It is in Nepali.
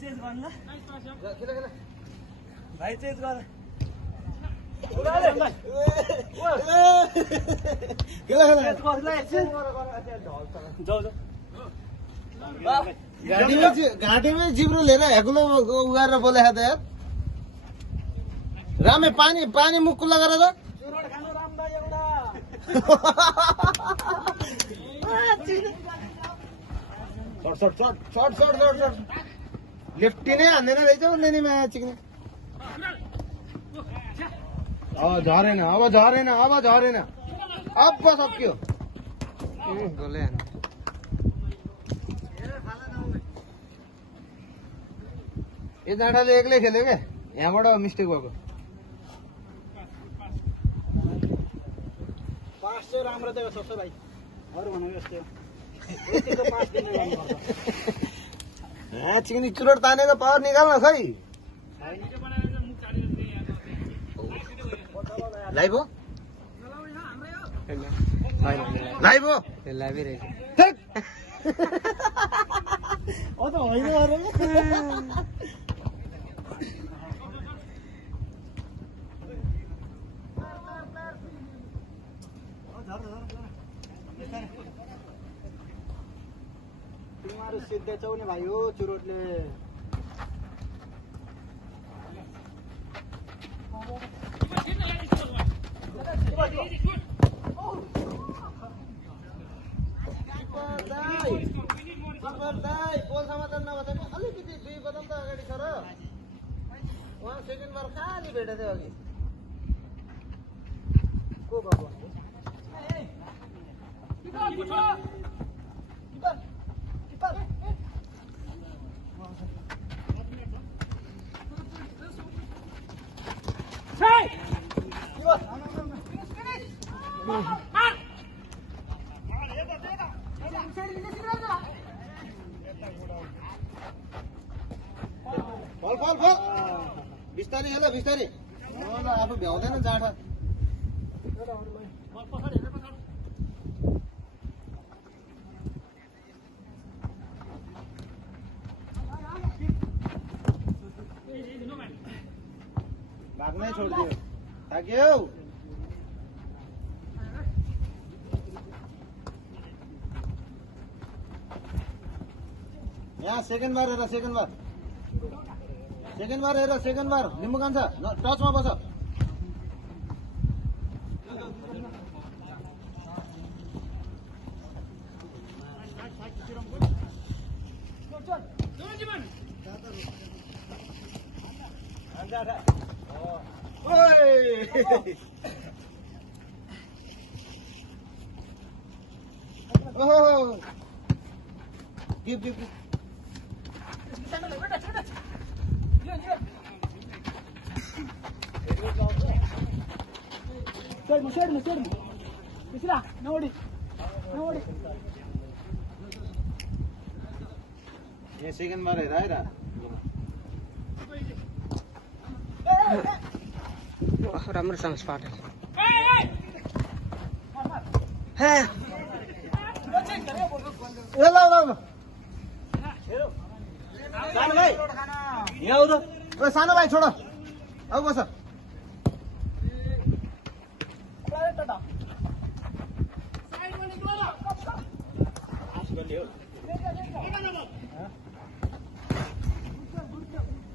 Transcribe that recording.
चेन्ज गर्नु ल खेल खेल भाइ चेन्ज गर घाटी में जिब्रो लिएर हेक्लो उगाएर बोले त यार रामे पानी पानी मुख लगाएर त शॉट लेफ्टी ने हान्दैन रहेछ उसले नि माया चिक्ने अब झरेन अब सक्यो गोले हान्यो यो डाँडाले एक्लै खेल्यो क्या यहाँबाट मिस्टेक भएको पास चाहिँ राम्रो दिएको सक्छ भाइ अरू भनेको यस्तो यतिको पास दिने गर्नुपर्छ चिकनी चुरोट तानेको पावर निकाल्न खै लाइभ हो लाइभ हो लाइभै रहेछ ओ त होइन अरे तिमीहरू सिद्धेछौ नि भाइ हो चुरोटले गोल समाधान नभए अलिकति 2 कदम त अगाडि छ र उहाँ सेकेन्ड बार खाली भेटेको थियो अघि को भएको फल बिस्तारी हेल बिस्तारी आफू भ्याउँदैन जाँडा भाग्नै छोडिदियो थाक्यो यहाँ सेकेन्ड बार हेर सेकेन्ड बार लिम्बू कान्छ टचमा बस गिभ Sir, Bisila, ನೋಡಿ ये सेकेन्ड बार हेर आइरा राम्रोसँग स्पाट सानो भाइ यहाँ आऊ त सानो भाइ छोड आऊ बस